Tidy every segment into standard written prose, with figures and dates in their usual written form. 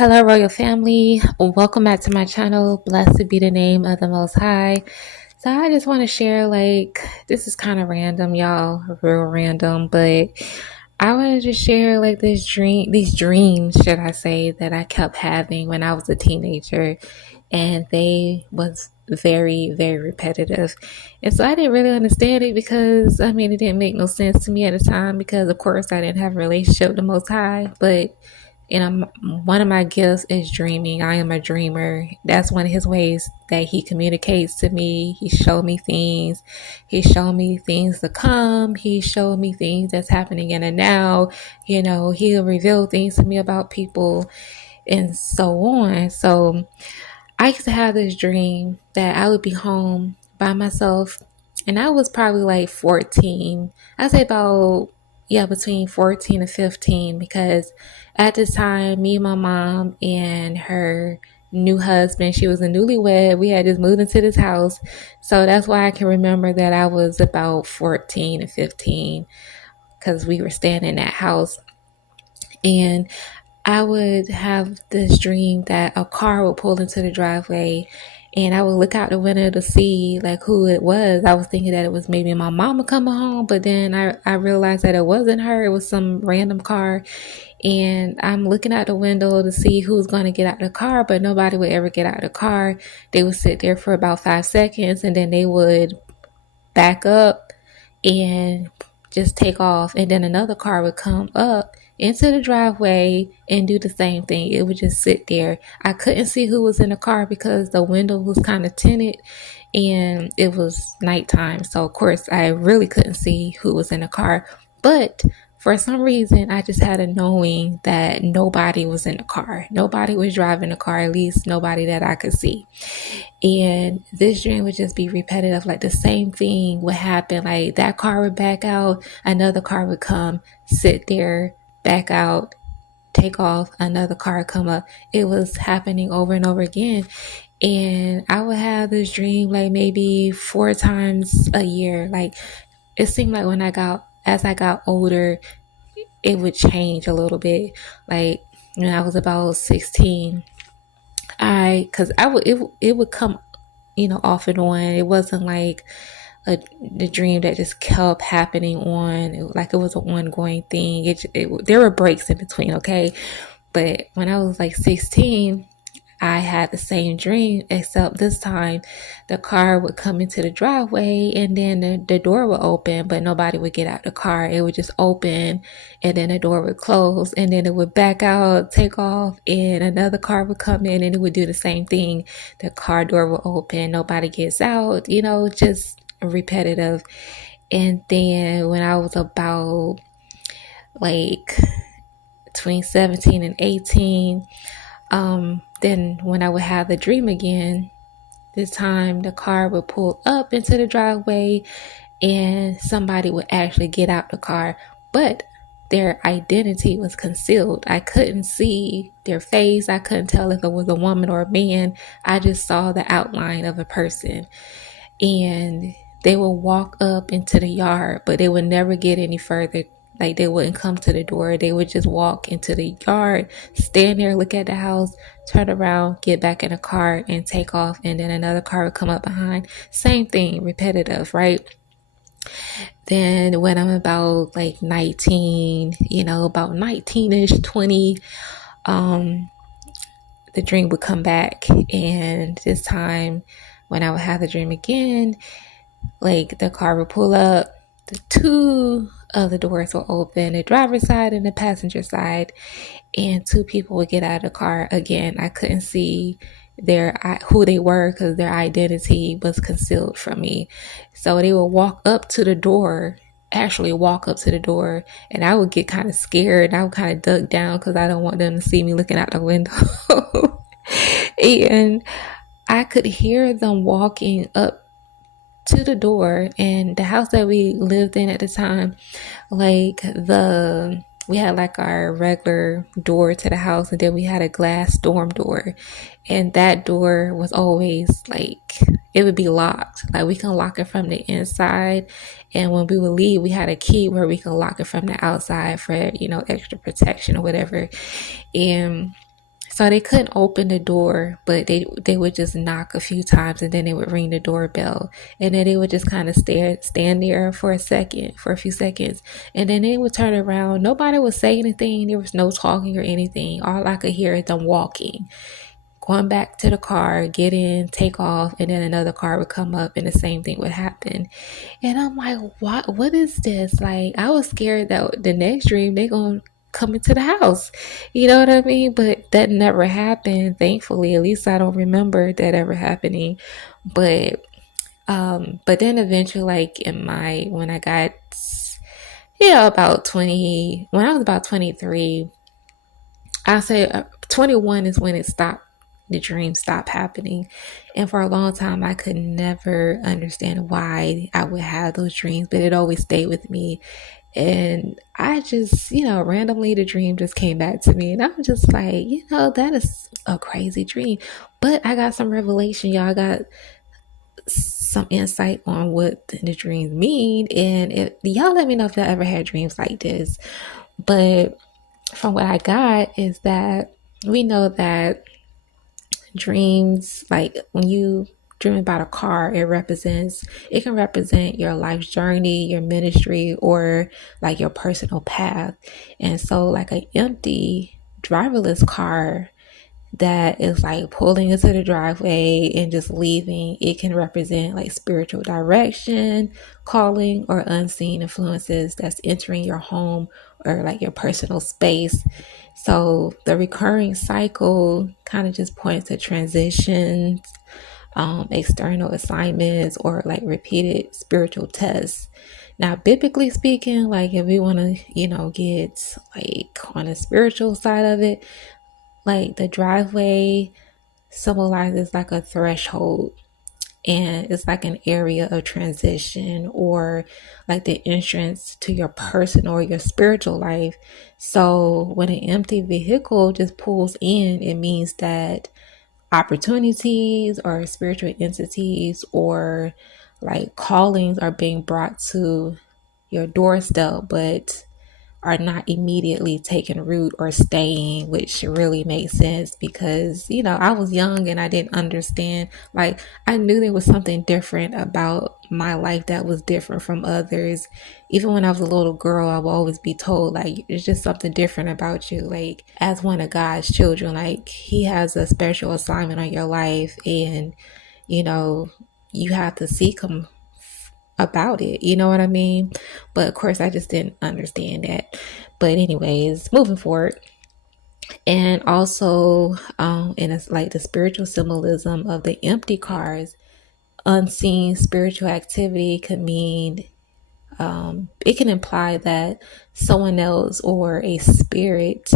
Hello, royal family. Welcome back to my channel. Blessed be the name of the Most High. So, I just want to share this is kind of random, y'all, real random, but I wanted to share these dreams, should I say, that I kept having when I was a teenager, and they was very, very repetitive. And so I didn't really understand it because it didn't make no sense to me at the time because, of course, I didn't have a relationship with the Most High, but one of my gifts is dreaming. I am a dreamer. That's one of his ways that he communicates to me. He showed me things. He showed me things to come. He showed me things that's happening in the now. He'll reveal things to me about people and so on. So I used to have this dream that I would be home by myself, and I was probably like 14. I'd say about, yeah, between 14 and 15, because at this time, me and my mom and her new husband, she was a newlywed, we had just moved into this house. So that's why I can remember that I was about 14 and 15 because we were staying in that house. And I would have this dream that a car would pull into the driveway, and I would look out the window to see like who it was. I was thinking that it was maybe my mama coming home, but then I realized that it wasn't her. It was some random car. And I'm looking out the window to see who's going to get out the car, but nobody would ever get out the car. They would sit there for about 5 seconds, and then they would back up and just take off, and then another car would come up into the driveway and do the same thing. It would just sit there. I couldn't see who was in the car because the window was kind of tinted and it was nighttime, so of course I really couldn't see who was in the car. But for some reason, I just had a knowing that nobody was in the car. Nobody was driving the car, at least nobody that I could see. And this dream would just be repetitive. Like the same thing would happen. Like that car would back out, another car would come, sit there, back out, take off, another car would come up. It was happening over and over again. And I would have this dream like maybe 4 times a year. Like it seemed like as I got older, it would change a little bit. Like when I was about 16, because it would come, off and on. It wasn't like the dream that just kept happening like it was an ongoing thing. There were breaks in between, okay? But when I was like 16, I had the same dream, except this time the car would come into the driveway and then the door would open, but nobody would get out the car. It would just open and then the door would close and then it would back out, take off, and another car would come in and it would do the same thing. The car door would open, nobody gets out, just repetitive. And then when I was about like between 17 and 18, then when I would have the dream again, this time the car would pull up into the driveway and somebody would actually get out the car, but their identity was concealed. I couldn't see their face. I couldn't tell if it was a woman or a man. I just saw the outline of a person, and they would walk up into the yard, but they would never get any further. Like they wouldn't come to the door. They would just walk into the yard, stand there, look at the house, turn around, get back in the car and take off. And then another car would come up behind. Same thing, repetitive, right? Then when I'm about like 19, about 19-ish, 20, the dream would come back. And this time when I would have the dream again, like the car would pull up, the two of the doors will open, the driver's side and the passenger side, and two people would get out of the car. Again, I couldn't see who they were because their identity was concealed from me. So they would actually walk up to the door, and I would get kind of scared. I would kind of duck down because I don't want them to see me looking out the window. And I could hear them walking up to the door, and the house that we lived in at the time, we had like our regular door to the house, and then we had a glass storm door, and that door was always like, it would be locked. Like we can lock it from the inside, and when we would leave, we had a key where we can lock it from the outside for extra protection or whatever. And So they couldn't open the door, but they would just knock a few times, and then they would ring the doorbell, and then they would just kind of stand there for a few seconds, and then they would turn around. Nobody would say anything. There was no talking or anything. All I could hear is them walking, going back to the car, get in, take off, and then another car would come up and the same thing would happen. And I'm like, what is this? Like, I was scared that the next dream they gonna come into the house. You know what I mean? But that never happened, thankfully. At least I don't remember that ever happening. But then eventually, like in my when I got about 20, when I was about 23, I say 21 is when it stopped. The dreams stopped happening. And for a long time, I could never understand why I would have those dreams, but it always stayed with me. And I just, randomly the dream just came back to me. And I'm just like, that is a crazy dream. But I got some revelation, y'all. I got some insight on what the dreams mean. And y'all let me know if y'all ever had dreams like this. But from what I got is that we know that dreams, like when you dream about a car, it can represent your life's journey, your ministry, or like your personal path. And so like an empty driverless car that is like pulling into the driveway and just leaving, it can represent like spiritual direction, calling, or unseen influences that's entering your home or like your personal space. So the recurring cycle kind of just points to transitions, external assignments, or like repeated spiritual tests. Now, biblically speaking, like if we want to, get like on a spiritual side of it, like the driveway symbolizes like a threshold, and it's like an area of transition or like the entrance to your personal or your spiritual life. So when an empty vehicle just pulls in, it means that opportunities or spiritual entities or like callings are being brought to your doorstep, but are not immediately taking root or staying, which really makes sense because, I was young and I didn't understand. Like, I knew there was something different about my life that was different from others. Even when I was a little girl, I would always be told, like, it's just something different about you. Like, as one of God's children, like, He has a special assignment on your life, and, you have to seek Him about it, you know what I mean? But of course I just didn't understand that. But anyways, moving forward, and also and it's like the spiritual symbolism of the empty cars, unseen spiritual activity could mean it can imply that someone else or a spirit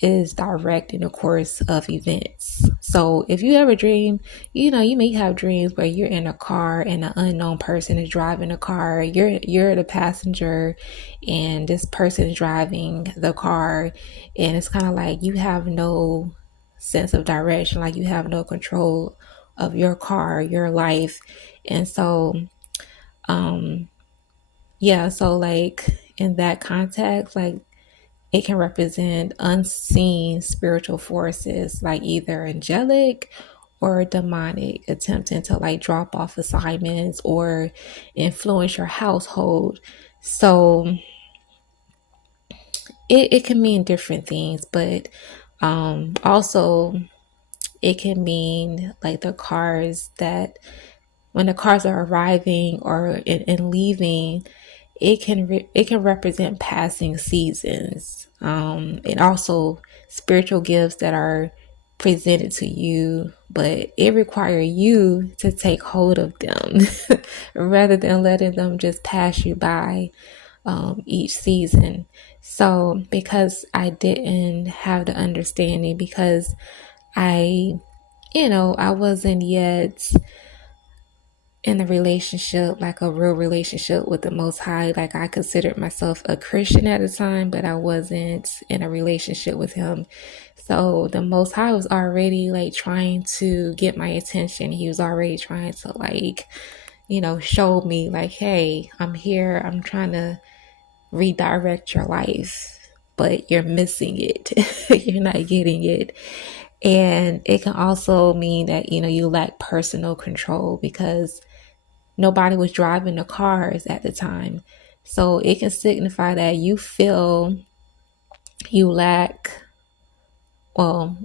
is directing the course of events. So if you ever dream, you may have dreams where you're in a car and an unknown person is driving a car. You're the passenger and this person is driving the car, and it's kind of like you have no sense of direction, like you have no control of your car, your life. And so so like in that context, like it can represent unseen spiritual forces, like either angelic or demonic, attempting to like drop off assignments or influence your household. So it can mean different things, but also it can mean like the cars that when the cars are arriving or and leaving, it can represent passing seasons, and also spiritual gifts that are presented to you, but it requires you to take hold of them rather than letting them just pass you by each season. So because I didn't have the understanding, because I I wasn't yet in a relationship, like a real relationship with the Most High. Like I considered myself a Christian at the time, but I wasn't in a relationship with Him. So the Most High was already like trying to get my attention. He was already trying to like, show me like, hey, I'm here. I'm trying to redirect your life, but you're missing it. You're not getting it. And it can also mean that, you lack personal control because nobody was driving the cars at the time. So it can signify that you feel you lack, well,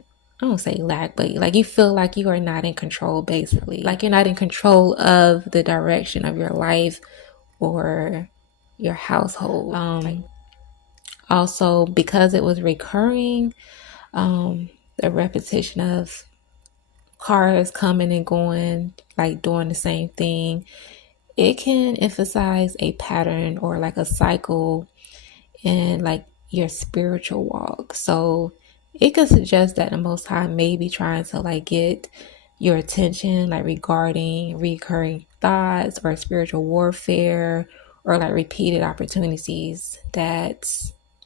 I don't say lack, but like you feel like you are not in control, basically. Like you're not in control of the direction of your life or your household. Also, because it was recurring, the repetition of cars coming and going, like doing the same thing, it can emphasize a pattern or like a cycle in like your spiritual walk. So it could suggest that the Most High may be trying to like get your attention, like regarding recurring thoughts or spiritual warfare or like repeated opportunities that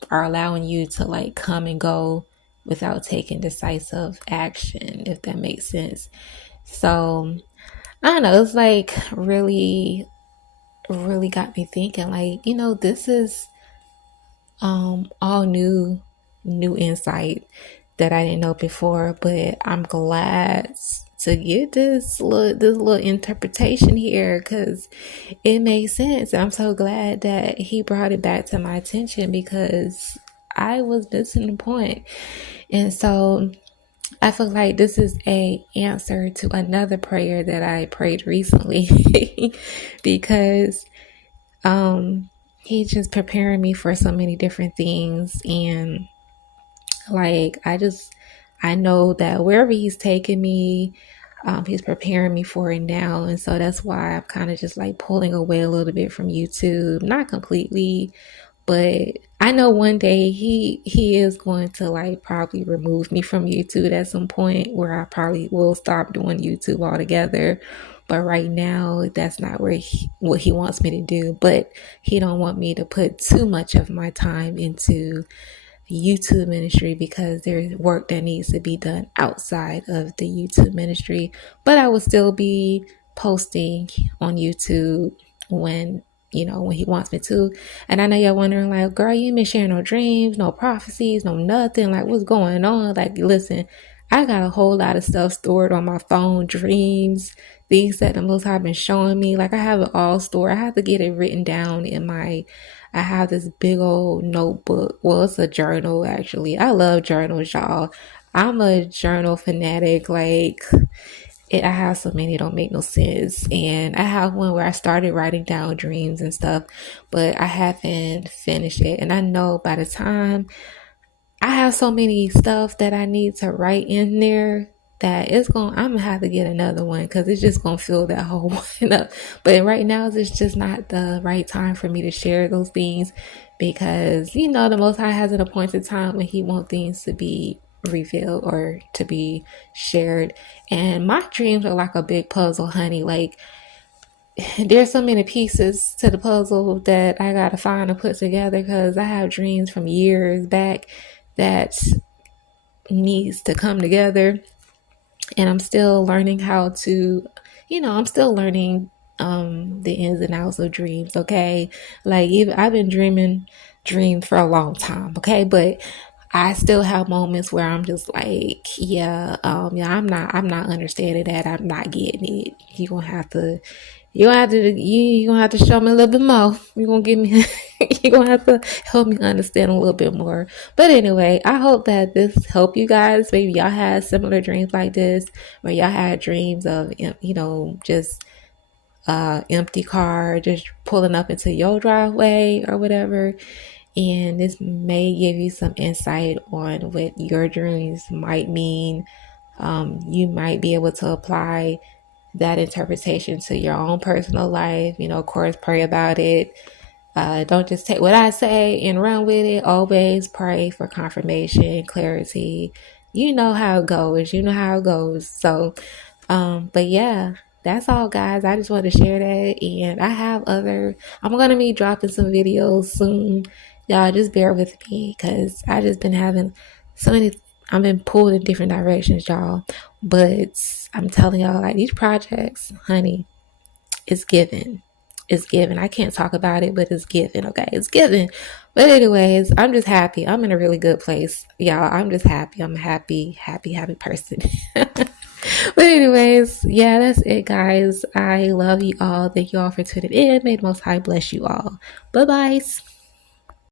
are allowing you to like come and go without taking decisive action, if that makes sense. So I don't know, it's like really got me thinking, like, this is all new insight that I didn't know before, but I'm glad to get this little interpretation here because it makes sense. I'm so glad that he brought it back to my attention because I was missing the point. And so I feel like this is a answer to another prayer that I prayed recently because he's just preparing me for so many different things. And like I know that wherever he's taking me, he's preparing me for it now. And so that's why I'm kind of just like pulling away a little bit from YouTube, not completely, but I know one day he is going to like probably remove me from YouTube at some point where I probably will stop doing YouTube altogether. But right now, that's not what he wants me to do. But he don't want me to put too much of my time into YouTube ministry because there's work that needs to be done outside of the YouTube ministry. But I will still be posting on YouTube when when he wants me to. And I know y'all wondering, like, girl, you ain't been sharing no dreams, no prophecies, no nothing. Like, what's going on? Like, listen, I got a whole lot of stuff stored on my phone, dreams, things that the Most High been showing me. Like, I have it all stored. I have to get it written down I have this big old notebook. Well, it's a journal, actually. I love journals, y'all. I'm a journal fanatic. Like, I have so many, it don't make no sense. And I have one where I started writing down dreams and stuff, but I haven't finished it. And I know by the time I have so many stuff that I need to write in there that I'm gonna have to get another one because it's just gonna fill that whole one up. But right now, it's just not the right time for me to share those things because the Most High has an appointed time when He wants things to be revealed or to be shared. And my dreams are like a big puzzle, honey. Like, there's so many pieces to the puzzle that I gotta find and put together because I have dreams from years back that needs to come together. And I'm still learning how to, I'm still learning the ins and outs of dreams, okay? Like, even I've been dreaming dreams for a long time, okay? But I still have moments where I'm just like, yeah, I'm not understanding that. I'm not getting it. You gonna have to show me a little bit more. You gonna give me you gonna have to help me understand a little bit more. But anyway, I hope that this helped you guys. Maybe y'all had similar dreams like this, where y'all had dreams of just empty car just pulling up into your driveway or whatever. And this may give you some insight on what your dreams might mean. You might be able to apply that interpretation to your own personal life. Of course, pray about it. Don't just take what I say and run with it. Always pray for confirmation, clarity. You know how it goes. So, but yeah, that's all, guys. I just wanted to share that. And I'm going to be dropping some videos soon. Y'all just bear with me because I just been having so many, I've been pulled in different directions, y'all. But I'm telling y'all, like, these projects, honey, it's given. It's given. I can't talk about it, but it's given. Okay, it's given. But anyways, I'm just happy. I'm in a really good place, y'all. I'm just happy. I'm a happy person. But anyways, yeah, that's it, guys. I love you all. Thank you all for tuning in. May the Most High bless you all. Bye bye.